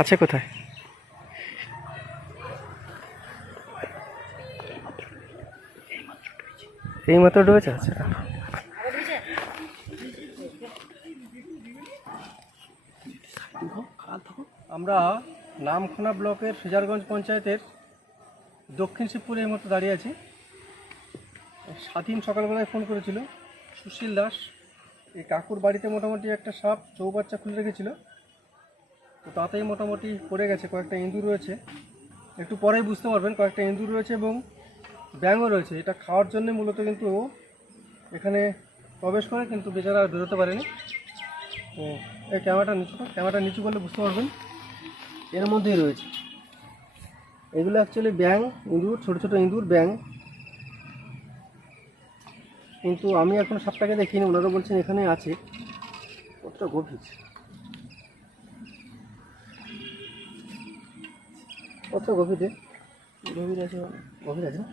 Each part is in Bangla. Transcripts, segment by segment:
আছে কোথায়? এই মাত্র ডুবেছে। আচ্ছা, আমরা নামখানা ব্লকের ফ্রেজারগঞ্জ পঞ্চায়েতের দক্ষিণ শিবপুরে এই মতো দাঁড়িয়ে আছি। স্বাধীন সকালবেলায় ফোন করেছিল সুশীল দাস। এই কাকুর বাড়িতে মোটামুটি একটা সাপ চৌবাচ্চা খুলে রেখেছিল, তো তাতেই মোটামুটি পড়ে গেছে। কয়েকটা ইঁদুর রয়েছে, একটু পরেই বুঝতে পারবেন। কয়েকটা ইঁদুর রয়েছে এবং ব্যাঙও রয়েছে। এটা খাওয়ার জন্য মূলত কিন্তু এখানে প্রবেশ করে, কিন্তু বেচারা আর বেরোতে পারেনি। তো এই ক্যামেরাটা নিচু করলে বুঝতে পারবেন এর মধ্যেই রয়েছে। এগুলো অ্যাকচুয়ালি ব্যাঙ, ইঁদুর, ছোটো ছোটো ইঁদুর, ব্যাঙ। কিন্তু আমি এখন সাপটাকে দেখিনি, ওনারা বলছেন এখানে আছে। কতটা গভীর, কতটা গভীরে? গভীর আছে, গভীর আছে না?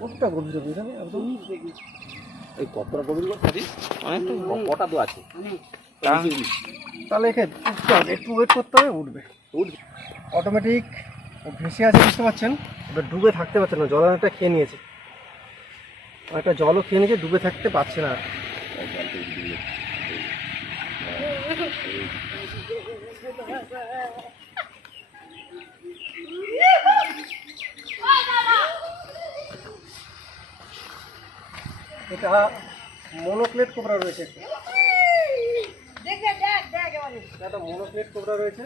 কতটা গভীর হবে এখানে? একদম এই কতটা গভীর করতে অনেকটা কটা তো আছে। তাহলে এখানে একটু ওয়েট করতে হবে, উঠবে অটোমেটিক। ভেসে আছে, বুঝতে পারছেন? এবার ডুবে থাকতে পারছে না, জল অনেকটা খেয়ে নিয়েছে, অনেকটা জলও খেয়ে নিয়েছে, ডুবে থাকতে পারছে না আর। এটা মনোক্লেট কোবরা রয়েছে, একটা মনোক্লেট কোবরা রয়েছে।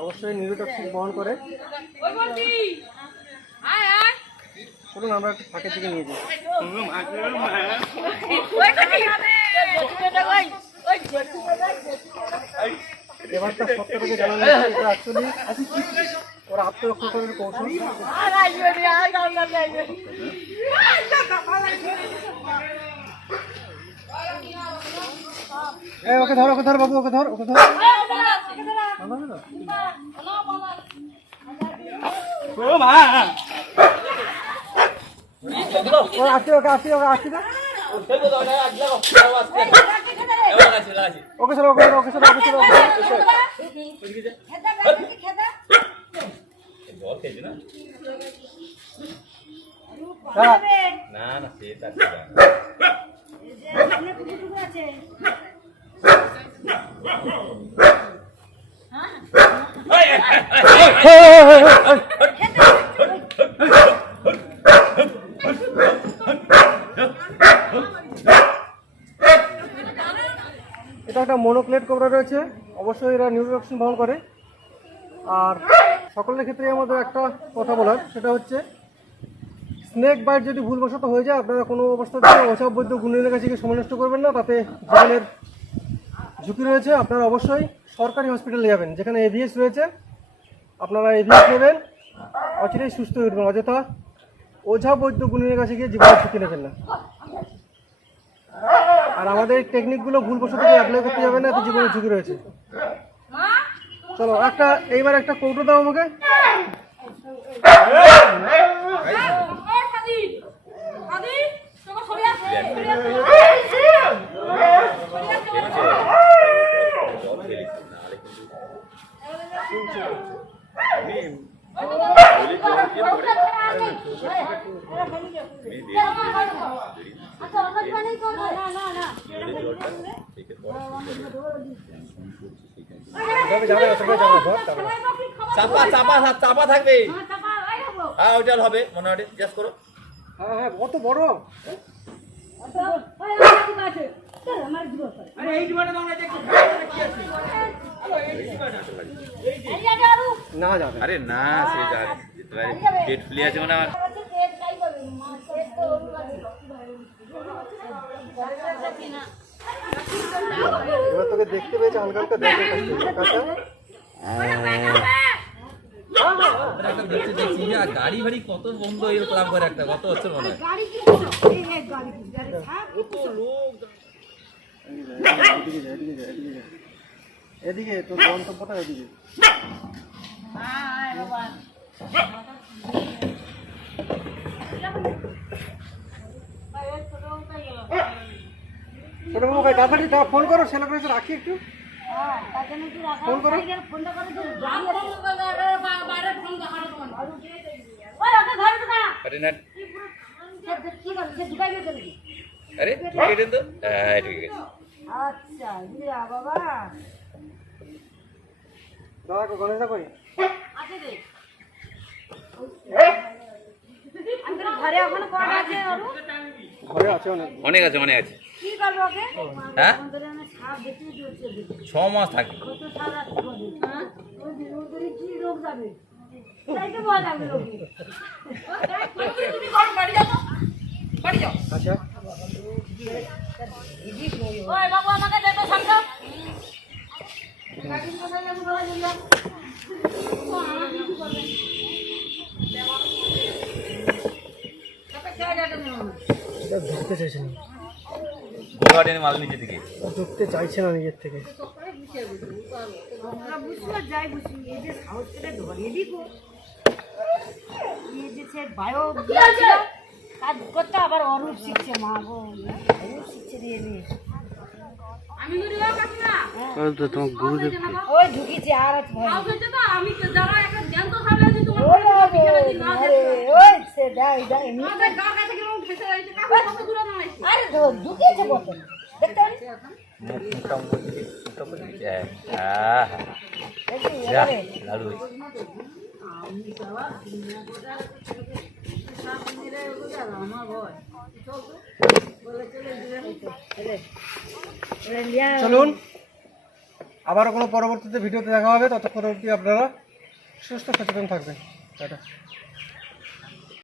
অবশ্যই নিউরোটক্সিন বহন করে। চলুন আমরা একটু ফাঁকের দিকে নিয়ে যাই। এবারটা সত্যটাকে জানানো এটা অ্যাকচুয়ালি ওরা আত্মরক্ষা করার কৌশল। ওকে ধর, ওকে ধর বাবু, ওকে ধর, ওকে ধর। আসি, ওকে আসি, ওকে আসি না। Okay sir, okay sir, okay sir, okay sir. না না সেটা এটা একটা মনোক্লেট কোবরা রয়েছে। অবশ্যই এরা নিউরোটক্সিন বহন করে। আর সকলের ক্ষেত্রে আমাদের একটা কথা বলার, সেটা হচ্ছে স্নেক বাইট যদি ভুলবশত হয়ে যায়, আপনারা কোনো অবস্থাতে ওসব বৈদ্য গুণের কাছে গিয়ে সময় নষ্ট করবেন না, তাতে জীবনের ঝুঁকি রয়েছে। আপনারা অবশ্যই সরকারি হসপিটালে যাবেন, যেখানে এভিএস রয়েছে। আপনারা এভিএস নেবেন, অচিরেই সুস্থ হয়ে উঠবেন। অযথা ওঝা বৈদ্য গুণের কাছে গিয়ে জীবনের ঝুঁকি নেবেন না। আর আমাদের এই টেকনিকগুলো ভুলবশত অ্যাপ্লাই করতে যাবেন না, এতে জীবনের ঝুঁকি রয়েছে। চলো এইবার একটা কৌটো দাও আমাকে। চাপা থাকবে। হ্যাঁ ওইটা হবে মোটামুটি, জাস্ট করো। হ্যাঁ হ্যাঁ, কত বড়। না যাবে, আরে না সে যাবে, পেট ফুলে আছে মানে। এবার তোকে দেখতে পেয়েছে, হালকা হালকা দেখে গাড়ি ভাড়ি কত বন্ধ এরকম করে একটা কত হচ্ছে মনে হয়। এদিকে তোর গন্তব্যটা এদিকে। ছোটবাবু ভাই তাড়াতাড়ি দাও, ফোন করো, ছেলে করে রাখি একটু। ফোন করো। আরে না আরে ঢুকে দেন তো। হ্যাঁ ঠিক আছে। আচ্ছা বাবা দাদা গণেশা করি। ঘরে ওখানে কটা আছে ওরু? ঘরে আছে অনেক। অনেক আছে অনেক আছে। কি করবো ওকে? হ্যাঁ আমাদের এখানে সাপ দেখতে চলছে 6 মাস থাকে। কত সাপ রাখতে পারে হ্যাঁ ওদের কি রোগ যাবে তাই তো বলা যাবে রোগী তুমি ঘর বাড়ি যাও বাড়ি যাও আচ্ছা ওই বাবু আমাকে দে তো সামনে গাড়ি কোথায় যাবো বলা যাবে ও আমার কিছু করবে তাকে ছেড়ে যাবে না এটা ঢুকতে চাইছে না, গোগার্ডেন মাল নিচে থেকে। ঢুকতে চাইছে না নিজের থেকে। আমরা বুঝতে যাই বুঝি এই যে সাহস করে ধরিয়ে দিব এই যে সে বায়ো কাজ করতে আবার অরূপ শিখছে মা গো অরূপ শিখছে দিয়ে নি আমি গুরু কাকিনা তো তোমার গুরুদেব ওই ঢুকিছে আর আছে ভয় হচ্ছে তো আমি তো যারা একটা জ্ঞান তো ভাবে আছে তোমার ওই ওই সে দাই দাই নি আমাদের গা কাছে কেমন ফেসে রয়েছে কাকু কত দূরে দাঁড়াইছে আরে ঢুকিয়েছে বোতল দেখতে পারি মুখটা করে দিচ্ছে। হ্যাঁ দেখি যা আরে লালু আমার ভয় বলে চলে দিবে লিয়া চলুন, আবারও কোনো পরবর্তীতে ভিডিওতে দেখা হবে। ততক্ষণ অবধি আপনারা সুস্থ সচেতন থাকবেন। টাটা।